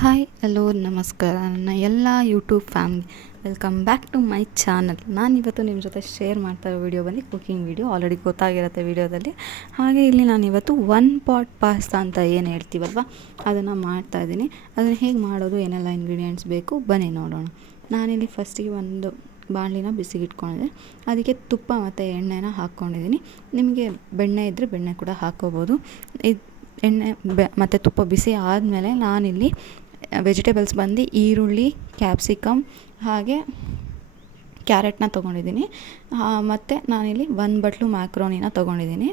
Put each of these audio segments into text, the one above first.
Hi hello ನಮಸ್ಕಾರ ನನ್ನ ಎಲ್ಲ YouTube family, welcome back to my channel. ನಾನಿವತ್ತು ನಿಮ್ಮ ಜೊತೆ ಶೇರ್ ಮಾಡ್ತಾ ಇರೋ ವಿಡಿಯೋ ಬಂದು ಕುಕಿಂಗ್ ವಿಡಿಯೋ. ಆಲ್ರೆಡಿ ಗೊತ್ತಾಗಿರುತ್ತೆ ವಿಡಿಯೋದಲ್ಲಿ. ಹಾಗೆ ಇಲ್ಲಿ ನಾನಿವತ್ತು ಒನ್ ಪಾಟ್ ಪಾಸ್ತಾ ಅಂತ ಏನು ಹೇಳ್ತೀವಲ್ವ, ಅದನ್ನು ಮಾಡ್ತಾಯಿದ್ದೀನಿ. ಅದನ್ನು ಹೇಗೆ ಮಾಡೋದು, ಏನೆಲ್ಲ ಇಂಗ್ರೀಡಿಯೆಂಟ್ಸ್ ಬೇಕು ಬನ್ನಿ ನೋಡೋಣ. ನಾನಿಲ್ಲಿ ಫಸ್ಟಿಗೆ ಒಂದು ಬಾಣಲಿನ ಬಿಸಿಗೆ ಇಟ್ಕೊಂಡಿದ್ದೆ. ಅದಕ್ಕೆ ತುಪ್ಪ ಮತ್ತು ಎಣ್ಣೆನ ಹಾಕ್ಕೊಂಡಿದ್ದೀನಿ. ನಿಮಗೆ ಬೆಣ್ಣೆ ಇದ್ದರೆ ಬೆಣ್ಣೆ ಕೂಡ ಹಾಕ್ಕೋಬೋದು. ಇದು ಎಣ್ಣೆ ಮತ್ತು ತುಪ್ಪ ಬಿಸಿ ಆದಮೇಲೆ ನಾನಿಲ್ಲಿ ವೆಜಿಟೇಬಲ್ಸ್ ಬಂದು ಈರುಳ್ಳಿ, ಕ್ಯಾಪ್ಸಿಕಮ್ ಹಾಗೆ ಕ್ಯಾರೆಟ್ನ ತೊಗೊಂಡಿದ್ದೀನಿ. ಮತ್ತು ನಾನಿಲ್ಲಿ 1 ಬಟ್ಲು ಮ್ಯಾಕ್ರೋನಿನ ತೊಗೊಂಡಿದ್ದೀನಿ.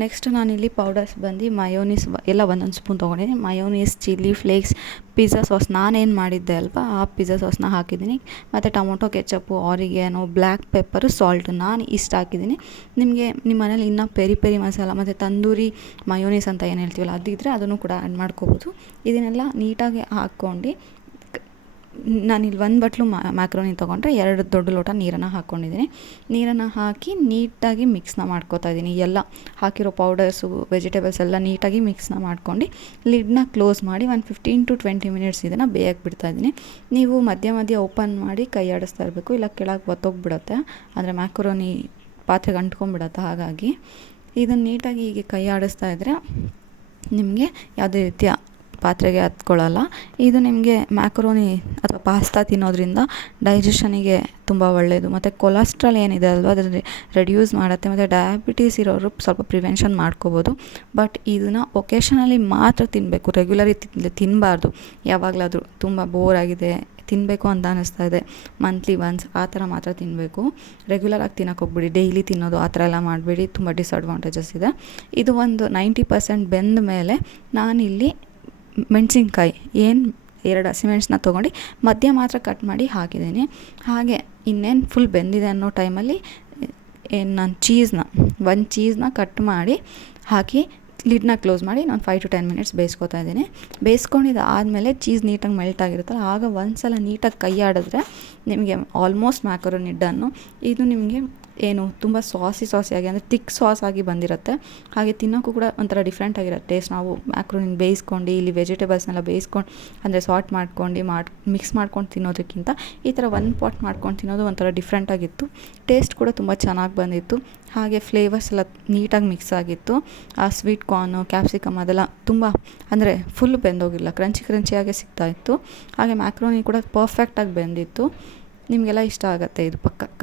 ನೆಕ್ಸ್ಟ್ ನಾನಿಲ್ಲಿ ಪೌಡರ್ಸ್ ಬಂದು ಮಯೋನೀಸ್ ಎಲ್ಲ ಒಂದೊಂದು ಸ್ಪೂನ್ ತೊಗೊಂಡಿದ್ದೀನಿ. Mayonnaise, chilli flakes, pizza sauce ನಾನೇನು ಮಾಡಿದ್ದೆ ಅಲ್ವಾ ಆ ಪಿಜ್ಜಾ ಸಾಸ್ನ ಹಾಕಿದ್ದೀನಿ. ಮತ್ತು tomato ketchup, ಆರಿಗ್ಯಾನೋ, black pepper, salt ನಾನು ಇಷ್ಟು ಹಾಕಿದ್ದೀನಿ. ನಿಮಗೆ ನಿಮ್ಮ ಮನೇಲಿ ಇನ್ನೂ ಪೆರಿ ಪೆರಿ ಮಸಾಲ ಮತ್ತು ತಂದೂರಿ ಮಯೋನೀಸ್ ಅಂತ ಏನು ಹೇಳ್ತೀವಲ್ಲ ಅದಿದ್ದರೆ ಅದನ್ನು ಕೂಡ ಆ್ಯಡ್ ಮಾಡ್ಕೋಬೋದು. ಇದನ್ನೆಲ್ಲ ನೀಟಾಗಿ ಹಾಕ್ಕೊಂಡು ನಾನಿಲ್ಲಿ 1 ಬಟ್ಲು ಮ್ಯಾಕ್ರೋನಿ ತೊಗೊಂಡ್ರೆ 2 ದೊಡ್ಡ ಲೋಟ ನೀರನ್ನು ಹಾಕ್ಕೊಂಡಿದ್ದೀನಿ. ನೀರನ್ನು ಹಾಕಿ ನೀಟಾಗಿ ಮಿಕ್ಸ್ನ ಮಾಡ್ಕೋತಾ ಇದ್ದೀನಿ. ಎಲ್ಲ ಹಾಕಿರೋ ಪೌಡರ್ಸು, ವೆಜಿಟೇಬಲ್ಸ್ ಎಲ್ಲ ನೀಟಾಗಿ ಮಿಕ್ಸ್ನ ಮಾಡ್ಕೊಂಡು ಲಿಡ್ನ ಕ್ಲೋಸ್ ಮಾಡಿ 15 to 20 ಮಿನಿಟ್ಸ್ ಇದನ್ನು ಬೇಯಕ್ಕೆ ಬಿಡ್ತಾಯಿದ್ದೀನಿ. ನೀವು ಮಧ್ಯ ಮಧ್ಯ ಓಪನ್ ಮಾಡಿ ಕೈ ಆಡಿಸ್ತಾ ಇರಬೇಕು, ಇಲ್ಲ ಕೆಳಗೆ ಒತ್ತೋಗ್ಬಿಡುತ್ತೆ, ಅಂದರೆ ಮ್ಯಾಕ್ರೋನಿ ಪಾತ್ರೆಗೆ ಅಂಟ್ಕೊಂಡ್ಬಿಡುತ್ತೆ. ಹಾಗಾಗಿ ಇದನ್ನು ನೀಟಾಗಿ ಹೀಗೆ ಕೈ ಆಡಿಸ್ತಾ ಇದ್ದರೆ ನಿಮಗೆ ಯಾವುದೇ ರೀತಿಯ ಪಾತ್ರೆಗೆ ಹತ್ಕೊಳ್ಳಲ್ಲ. ಇದು ನಿಮಗೆ ಮ್ಯಾಕ್ರೋನಿ ಅಥವಾ ಪಾಸ್ತಾ ತಿನ್ನೋದ್ರಿಂದ ಡೈಜೆಷನಿಗೆ ತುಂಬ ಒಳ್ಳೆಯದು. ಮತ್ತು ಕೊಲೆಸ್ಟ್ರಾಲ್ ಏನಿದೆ ಅಲ್ವ ಅದರಲ್ಲಿ ರೆಡ್ಯೂಸ್ ಮಾಡುತ್ತೆ. ಮತ್ತು ಡಯಾಬಿಟೀಸ್ ಇರೋರು ಸ್ವಲ್ಪ ಪ್ರಿವೆನ್ಷನ್ ಮಾಡ್ಕೋಬೋದು. ಬಟ್ ಇದನ್ನು ಒಕೇಶನಲ್ಲಿ ಮಾತ್ರ ತಿನ್ನಬೇಕು, ರೆಗ್ಯುಲರಿ ತಿನ್ನಬಾರ್ದು. ಯಾವಾಗಲಾದರೂ ತುಂಬ ಬೋರ್ ಆಗಿದೆ, ತಿನ್ನಬೇಕು ಅಂತ ಅನ್ನಿಸ್ತಾ ಇದೆ, ಮಂತ್ಲಿ ಒನ್ಸ್ ಆ ಥರ ಮಾತ್ರ ತಿನ್ನಬೇಕು. ರೆಗ್ಯುಲರಾಗಿ ತಿನ್ನೋಕೆ ಹೋಗ್ಬಿಡಿ, ಡೈಲಿ ತಿನ್ನೋದು ಆ ಥರ ಎಲ್ಲ ಮಾಡಬೇಡಿ, ತುಂಬ ಡಿಸಡ್ವಾಂಟೇಜಸ್ ಇದೆ. ಇದು ಒಂದು 90% ಬೆಂದ ಮೇಲೆ ನಾನಿಲ್ಲಿ ಮೆಣಸಿನ್ಕಾಯಿ 2 ಹಸಿಮೆಣಸನ್ನ ತೊಗೊಂಡು ಮಧ್ಯ ಮಾತ್ರ ಕಟ್ ಮಾಡಿ ಹಾಕಿದ್ದೀನಿ. ಹಾಗೆ ಇನ್ನೇನು ಫುಲ್ ಬೆಂದಿದೆ ಅನ್ನೋ ಟೈಮಲ್ಲಿ ನಾನು ಒಂದು ಚೀಸ್ನ ಕಟ್ ಮಾಡಿ ಹಾಕಿ ಲಿಡ್ನ ಕ್ಲೋಸ್ ಮಾಡಿ ನಾನು 5 to 10 ಮಿನಿಟ್ಸ್ ಬೇಯಿಸ್ಕೊತಾ ಇದ್ದೀನಿ. ಬೇಯಿಸ್ಕೊಂಡಿದ್ದು ಆದಮೇಲೆ ಚೀಸ್ ನೀಟಾಗಿ ಮೆಲ್ಟ್ ಆಗಿರುತ್ತಲ್ಲ, ಆಗ ಒಂದು ಸಲ ನೀಟಾಗಿ ಕೈ ಆಡಿದ್ರೆ ನಿಮಗೆ ಆಲ್ಮೋಸ್ಟ್ ಮ್ಯಾಕರೋನಿ ಡನ್ನು. ಇದು ನಿಮಗೆ ಏನು ತುಂಬ ಸಾಸಿಯಾಗಿ ಅಂದರೆ ತಿಕ್ ಸಾಸ್ ಆಗಿ ಬಂದಿರುತ್ತೆ. ಹಾಗೆ ತಿನ್ನೋಕ್ಕೂ ಕೂಡ ಒಂಥರ ಡಿಫ್ರೆಂಟ್ ಆಗಿರುತ್ತೆ ಟೇಸ್ಟ್. ನಾವು ಮ್ಯಾಕ್ರೋನಿನ ಬೇಯಿಸ್ಕೊಂಡು ಇಲ್ಲಿ ವೆಜಿಟೇಬಲ್ಸ್ನೆಲ್ಲ ಬೇಯಿಸ್ಕೊಂಡು ಅಂದರೆ ಸಾಲ್ಟ್ ಮಾಡ್ಕೊಂಡು ಮಿಕ್ಸ್ ಮಾಡ್ಕೊಂಡು ತಿನ್ನೋದಕ್ಕಿಂತ ಈ ಥರ 1 ಪಾಟ್ ಮಾಡ್ಕೊಂಡು ತಿನ್ನೋದು ಒಂಥರ ಡಿಫ್ರೆಂಟಾಗಿತ್ತು. ಟೇಸ್ಟ್ ಕೂಡ ತುಂಬ ಚೆನ್ನಾಗಿ ಬಂದಿತ್ತು. ಹಾಗೆ ಫ್ಲೇವರ್ಸ್ ಎಲ್ಲ ನೀಟಾಗಿ ಮಿಕ್ಸ್ ಆಗಿತ್ತು. ಆ ಸ್ವೀಟ್ ಕಾರ್ನು, ಕ್ಯಾಪ್ಸಿಕಮ್ ಅದೆಲ್ಲ ತುಂಬ ಅಂದರೆ ಫುಲ್ ಬೆಂದೋಗಿಲ್ಲ, ಕ್ರಂಚಿಯಾಗೆ ಸಿಗ್ತಾಯಿತ್ತು. ಹಾಗೆ ಮ್ಯಾಕ್ರೋನಿ ಕೂಡ ಪರ್ಫೆಕ್ಟಾಗಿ ಬೆಂದಿತ್ತು. ನಿಮಗೆಲ್ಲ ಇಷ್ಟ ಆಗುತ್ತೆ ಇದು ಪಕ್ಕ.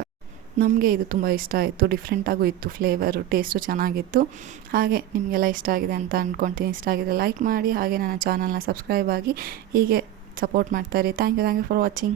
ನಮಗೆ ಇದು ತುಂಬ ಇಷ್ಟ ಆಯಿತು, ಡಿಫ್ರೆಂಟಾಗೂ ಇತ್ತು, ಫ್ಲೇವರು ಟೇಸ್ಟು ಚೆನ್ನಾಗಿತ್ತು. ಹಾಗೆ ನಿಮಗೆಲ್ಲ ಇಷ್ಟ ಆಗಿದೆ ಅಂತ ಅಂದ್ಕೊಳ್ತೀನಿ. ಇಷ್ಟ ಆಗಿದೆ ಲೈಕ್ ಮಾಡಿ, ಹಾಗೆ ನನ್ನ ಚಾನಲ್ನ ಸಬ್ಸ್ಕ್ರೈಬ್ ಆಗಿ ಹೀಗೆ ಸಪೋರ್ಟ್ ಮಾಡ್ತಾಯಿರಿ. Thank you for watching.